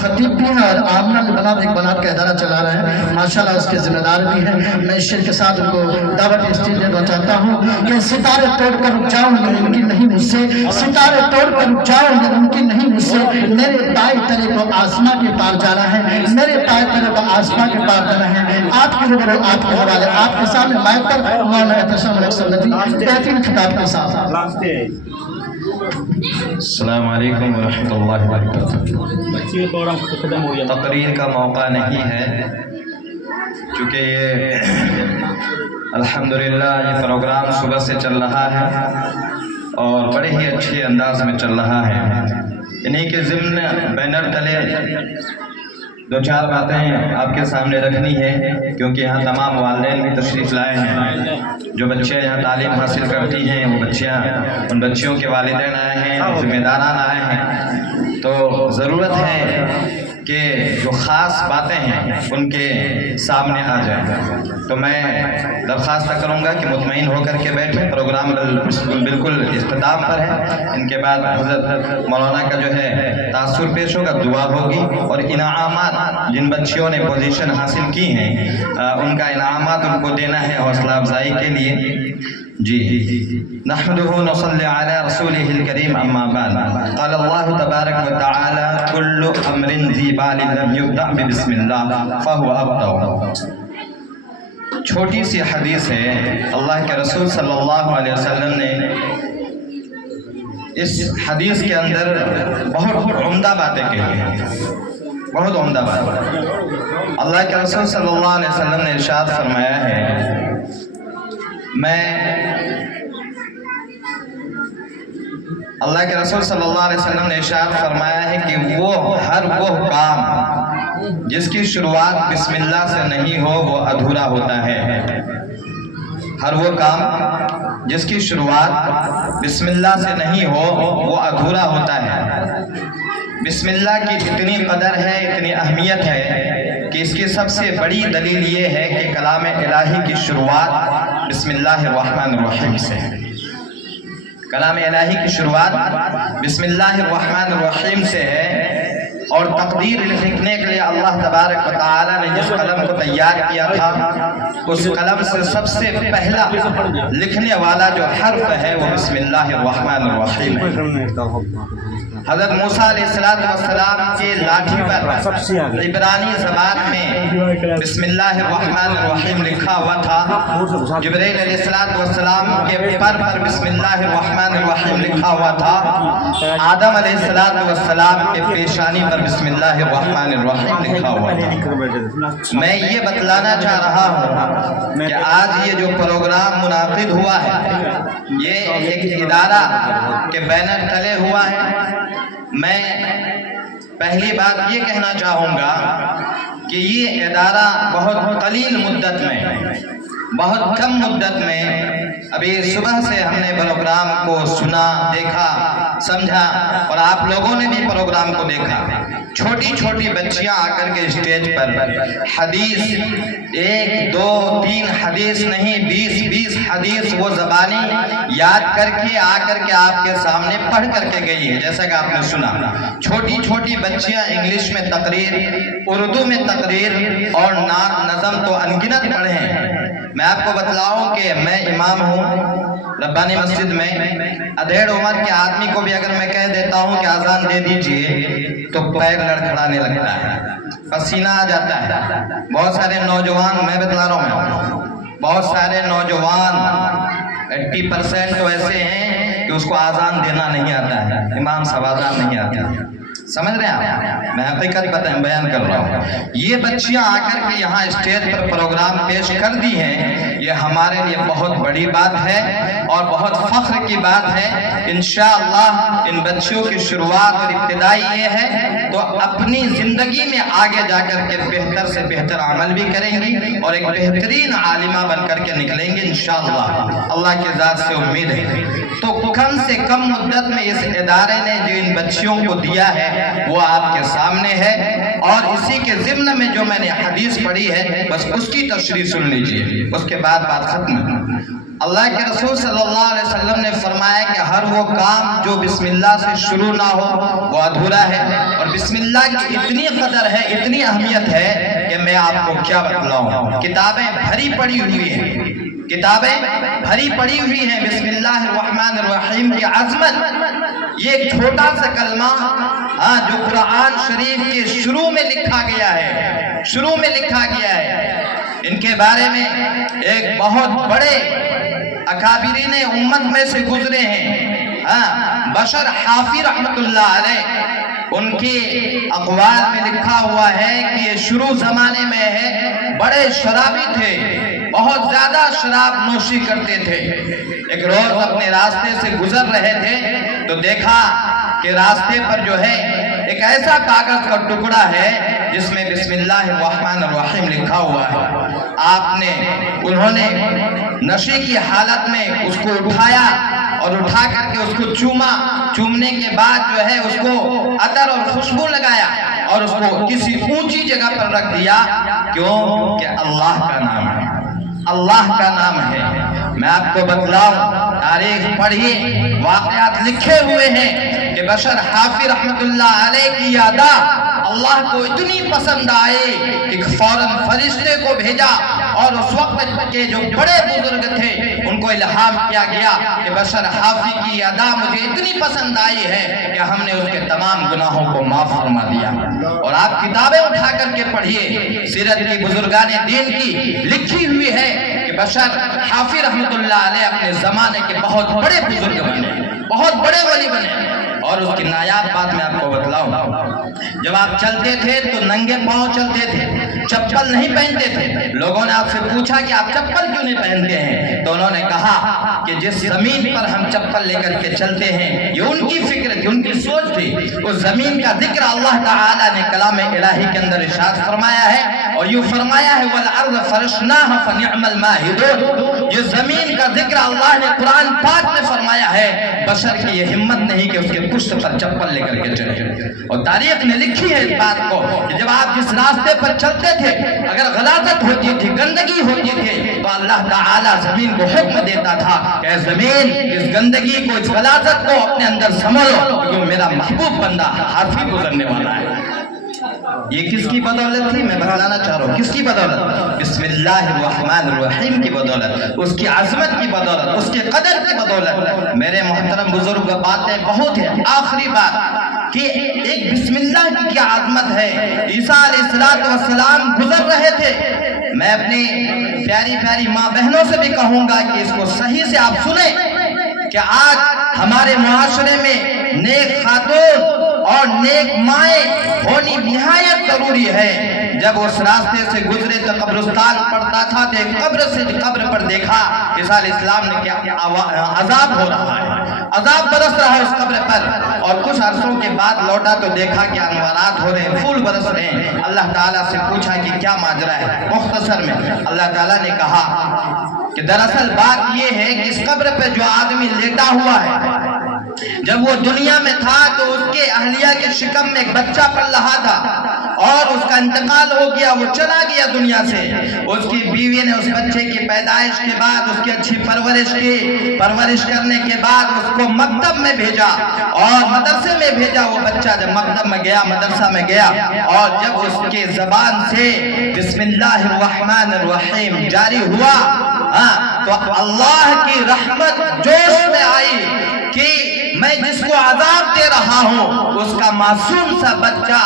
خطیب بھی ہیں اور آمنہ بھی بنات ایک بنات کا ادارہ چلا رہے ہیں، ماشاءاللہ اس کے ذمہ دار بھی ہیں۔ میں اس شعر کے ساتھ ان کو دعوت اسٹیج دینا چاہتا ہوں کہ ستارے توڑ کر رک جاؤں یہ ممکن نہیں مجھ سے، ستارے توڑ کر رک جاؤں یہ ممکن نہیں مجھ سے، میرے پائے تلے کو آسماں کے پار جانا ہے، میرے پائے تلے کو آسماں کے پار جانا ہے۔ آپ کے روبرو آپ کے حوالے آپ کے سامنے مائک پر مولانا احتشام علیہ سنتی بہترین خطاب کے ساتھ۔ السلام علیکم ورحمۃ اللہ وبرکاتہ۔ تقریر کا موقع نہیں ہے چونکہ یہ الحمدللہ یہ پروگرام صبح سے چل رہا ہے اور بڑے ہی اچھے انداز میں چل رہا ہے۔ انہی کے ضمن بینر تلے دو چار باتیں آپ کے سامنے رکھنی ہے کیونکہ یہاں تمام والدین بھی تشریف لائے ہیں۔ جو بچے یہاں تعلیم حاصل کرتی ہیں وہ بچیاں ان بچیوں کے والدین آئے ہیں، ذمہ داران آئے ہیں، تو ضرورت ہے کہ جو خاص باتیں ہیں ان کے سامنے آ جائیں۔ تو میں درخواست کروں گا کہ مطمئن ہو کر کے بیٹھیں، پروگرام بالکل اختتام پر ہے۔ ان کے بعد حضرت مولانا کا جو ہے تاثر پیش ہوگا، دعا ہوگی اور انعامات جن بچیوں نے پوزیشن حاصل کی ہیں ان کا انعامات ان کو دینا ہے حوصلہ افزائی کے لیے۔ جی نحمده ونصلي على رسوله الكريم اما بعد قال الله تبارك وتعالى كل امر ذي بال لم يبدأ بسم الله فهو ابتر۔ چھوٹی سی حدیث ہے، اللہ کے رسول صلی اللہ علیہ وسلم نے اس حدیث کے اندر بہت عمدہ باتیں کہی ہیں، بہت عمدہ بات۔ اللہ کے رسول صلی اللہ علیہ وسلم نے ارشاد فرمایا ہے، اللہ کے رسول صلی اللہ علیہ وسلم نے ارشاد فرمایا ہے کہ ہر وہ کام جس کی شروعات بسم اللہ سے نہیں ہو وہ ادھورا ہوتا ہے۔ ہر وہ کام جس کی شروعات بسم اللہ سے نہیں ہو وہ ادھورا ہوتا ہے۔ بسم اللہ کی اتنی قدر ہے، اتنی اہمیت ہے کہ اس کی سب سے بڑی دلیل یہ ہے کہ کلام الہی کی شروعات بسم اللہ الرحمن الرحیم سے ہے۔ کلام الہی کی شروعات بسم اللہ الرحمن الرحیم سے ہے، اور تقدیر لکھنے کے لیے اللہ تبارک و تعالی نے جس قلم کو تیار کیا تھا اس قلم سے سب سے پہلا لکھنے والا جو حرف ہے وہ بسم اللہ الرحمن الرحیم ہے۔ حضرت موسیٰ علیہ السلام کے لاٹھی پر عبرانی زبان میں بسم اللہ الرحمن الرحیم لکھا ہوا تھا، جبرائیل علیہ السلام کے پر بسم اللہ الرحمن الرحیم لکھا ہوا تھا، آدم علیہ السلام کے پیشانی پر بسم اللہ الرحمن الرحیم لکھا ہوا تھا۔ میں یہ بتلانا چاہ رہا ہوں کہ آج یہ جو پروگرام منعقد ہوا ہے یہ ایک ادارہ کے بینر تلے ہوا ہے۔ میں پہلی بات یہ کہنا چاہوں گا کہ یہ ادارہ بہت قلیل مدت میں، بہت کم مدت میں، ابھی صبح سے ہم نے پروگرام کو سنا، دیکھا، سمجھا اور آپ لوگوں نے بھی پروگرام کو دیکھا۔ چھوٹی چھوٹی بچیاں آ کر کے اسٹیج پر حدیث، 1 2 3 حدیث نہیں 20 حدیث وہ زبانی یاد کر کے آ کر کے آپ کے سامنے پڑھ کر کے گئی ہے۔ جیسا کہ آپ نے سنا، چھوٹی چھوٹی بچیاں انگلش میں تقریر، اردو میں تقریر اور نعت نظم تو انگنت پڑھے ہیں۔ میں آپ کو بتلاؤں کہ میں امام ہوں ربانی مسجد میں، ادھیڑ عمر کے آدمی کو بھی اگر میں کہہ دیتا ہوں کہ اذان دے دیجئے تو پیر لڑکھڑانے لگتا ہے، پسینہ آ جاتا ہے۔ بہت سارے نوجوان، میں بتلا رہا ہوں، بہت سارے نوجوان 80% تو ایسے ہیں کہ اس کو اذان دینا نہیں آتا ہے، امام صاحب اذان نہیں آتا ہے۔ سمجھ رہے ہیں آپ؟ میں حقیقت بیان کر رہا ہوں۔ یہ بچیاں آ کر کے یہاں اسٹیج پر پروگرام پیش کر دی ہیں، یہ ہمارے لیے بہت بڑی بات ہے اور بہت فخر کی بات ہے۔ انشاءاللہ ان بچیوں کی شروعات اور ابتدائی یہ ہے تو اپنی زندگی میں آگے جا کر کے بہتر سے بہتر عمل بھی کریں گی اور ایک بہترین عالمہ بن کر کے نکلیں گے انشاءاللہ، اللہ کے ذات سے امید ہے۔ تو کم سے کم مدت میں اس ادارے نے جو ان بچیوں کو دیا ہے وہ آپ کے سامنے ہے، اور اسی کے ضمن میں جو میں نے حدیث پڑھی ہے بس اس کی تشریح سن لیجئے، اس کے بعد بات ختم ہے۔ اللہ کے رسول صلی اللہ علیہ وسلم نے فرمایا کہ ہر وہ کام جو بسم اللہ سے شروع نہ ہو وہ ادھورا ہے، اور بسم اللہ کی اتنی قدر ہے، اتنی اہمیت ہے کہ میں آپ کو کیا بتلاؤں۔ کتابیں بھری پڑی ہوئی ہیں، کتابیں بھری پڑی ہوئی ہیں بسم اللہ الرحمن الرحیم کی عظمت۔ یہ ایک چھوٹا سا کلمہ جو قرآن شریف کے شروع میں لکھا گیا ہے، شروع میں لکھا گیا ہے۔ ان کے بارے میں ایک بہت بڑے اکابرین امت میں سے گزرے ہیں، بشر حافی رحمت اللہ علیہ، ان کے اقوال میں لکھا ہوا ہے کہ یہ شروع زمانے میں ہے، بڑے شرابی تھے، بہت زیادہ شراب نوشی کرتے تھے۔ ایک روز اپنے راستے سے گزر رہے تھے تو دیکھا کہ راستے پر جو ہے ایک ایسا کاغذ کا ٹکڑا ہے جس میں بسم اللہ الرحمن الرحیم لکھا ہوا ہے۔ انہوں نے نشے کی حالت میں اس کو اٹھایا اور اٹھا کر کے اس کو چوما، چومنے کے بعد جو ہے اس کو عطر اور خوشبو لگایا اور اس کو کسی اونچی جگہ پر رکھ دیا۔ کیوں؟ کہ اللہ کا نام ہے، اللہ کا نام ہے۔ میں آپ کو بتلاؤں، تاریخ پڑھیے، واقعات لکھے ہوئے ہیں کہ بشر حافی رحمت اللہ علیہ کی ادا اللہ کو اتنی پسند آئے کہ فوراً فرشتے کو بھیجا اور اس وقت کے جو بڑے بزرگ تھے ان کو الہام کیا گیا کہ بشر حافی کی ادا مجھے اتنی پسند آئی ہے کہ ہم نے اس کے تمام گناہوں کو معاف فرما دیا۔ اور آپ کتابیں اٹھا کر کے پڑھیے، سیرت کی بزرگان دین کی لکھی ہوئی ہے کہ بشر حافی رحمت اللہ علیہ اپنے زمانے کے بہت بڑے بزرگ بنے، بہت بڑے ولی بنے۔ اور اس کی نایاب بات میں آپ کو بتلاؤں، جب آپ چلتے تھے تو ننگے پاؤں چلتے تھے، چپل نہیں پہنتے تھے۔ لوگوں نے آپ سے پوچھا کہ آپ چپل کیوں نہیں پہنتے ہیں؟ تو انہوں نے کہا کہ جس زمین پر ہم چپل لے کر کے چلتے ہیں یہ ان کی فکر تھی، ان کی سوچ تھی۔ اس زمین کا ذکر اللہ تعالیٰ نے کلام الہی کے اندر ارشاد فرمایا ہے اور یوں فرمایا ہے وَالْأَرْضَ فَرَشْنَاهَا فَنِعْمَ الْمَاهِدُونَ۔ یہ زمین کا ذکر اللہ نے قرآن پاک میں فرمایا ہے، بشر کی یہ ہمت نہیں کہ اس کے پشت پر چپل لے کر کے چلے۔ اور تاریخ نے لکھی ہے اس بات کو کہ جب آپ جس راستے پر چلتے تھے اگر غلاظت ہوتی تھی، گندگی ہوتی تھی، تو اللہ تعالیٰ زمین کو حکم دیتا تھا کہ اے زمین اس گندگی کو، اس غلاظت کو اپنے اندر سنبھالو کیونکہ میرا محبوب بندہ حافی گزرنے والا ہے۔ یہ کس کی بدولت تھی؟ میں بتانا چاہ رہا ہوں کس کی بدولت؟ بسم اللہ الرحمن الرحیم کی بدولت، اس کی عظمت کی بدولت، اس کے قدر کی بدولت۔ میرے محترم بزرگ، باتیں بہت ہیں، آخری بات کہ ایک بسم اللہ کی کیا عظمت ہے۔ عیسیٰ علیہ السلام گزر رہے تھے، میں اپنی پیاری پیاری ماں بہنوں سے بھی کہوں گا کہ اس کو صحیح سے آپ سنیں کہ آج ہمارے معاشرے میں نیک خاتون اور نیک مائیں ہونی نہایت ضروری ہے۔ جب اس راستے سے گزرے تو قبرستان پڑتا تھا تو ایک قبر سے قبر پر دیکھا عیسیٰ علیہ السلام نے کیا عذاب ہو رہا ہے، عذاب برس رہا ہے اس قبر پر۔ اور کچھ عرصوں کے بعد لوٹا تو دیکھا کہ انوارات ہو رہے ہیں، پھول برس رہے ہیں۔ اللہ تعالیٰ سے پوچھا کہ کیا ماجرا ہے؟ مختصر میں اللہ تعالیٰ نے کہا کہ دراصل بات یہ ہے کہ اس قبر پہ جو آدمی لیٹا ہوا ہے، جب وہ دنیا میں تھا تو اس کے اہلیہ کے شکم میں ایک بچہ پل رہا تھا اور اس کا انتقال ہو گیا، وہ چلا گیا دنیا سے۔ اس کی بیوی نے اس بچے کی پیدائش کے بعد اس کی اچھی پرورش کرنے کے بعد اس کو مکتب میں بھیجا اور مدرسے میں بھیجا۔ وہ بچہ جب مکتب میں گیا، مدرسہ میں گیا اور جب اس کے زبان سے بسم اللہ الرحمن الرحیم جاری ہوا تو اللہ کی رحمت جوش میں آئی کہ میں جس کو عذاب دے رہا ہوں اس کا معصوم سا بچہ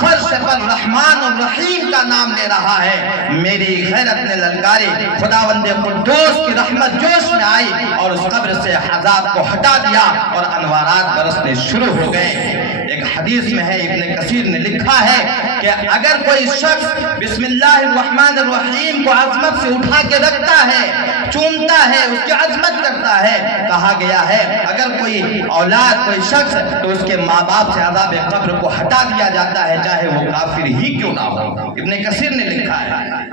فرش پر رحمان الرحیم کا نام لے رہا ہے۔ میری غیرت نے للکاری، خداوند قدوس کی رحمت جوش میں آئی اور اس قبر سے عذاب کو ہٹا دیا اور انوارات برسنے شروع ہو گئے۔ ایک حدیث میں ہے، ابن کثیر نے لکھا ہے کہ اگر کوئی شخص بسم اللہ الرحمن الرحیم کو عظمت سے اٹھا کے رکھتا ہے، چومتا ہے، اس کی عظمت کرتا ہے، کہا گیا ہے اگر کوئی اولاد، کوئی شخص تو اس کے ماں باپ سے عذاب قبر کو ہٹا دیا جاتا ہے، چاہے وہ کافر ہی کیوں نہ ہو۔ ابن کثیر نے لکھا ہے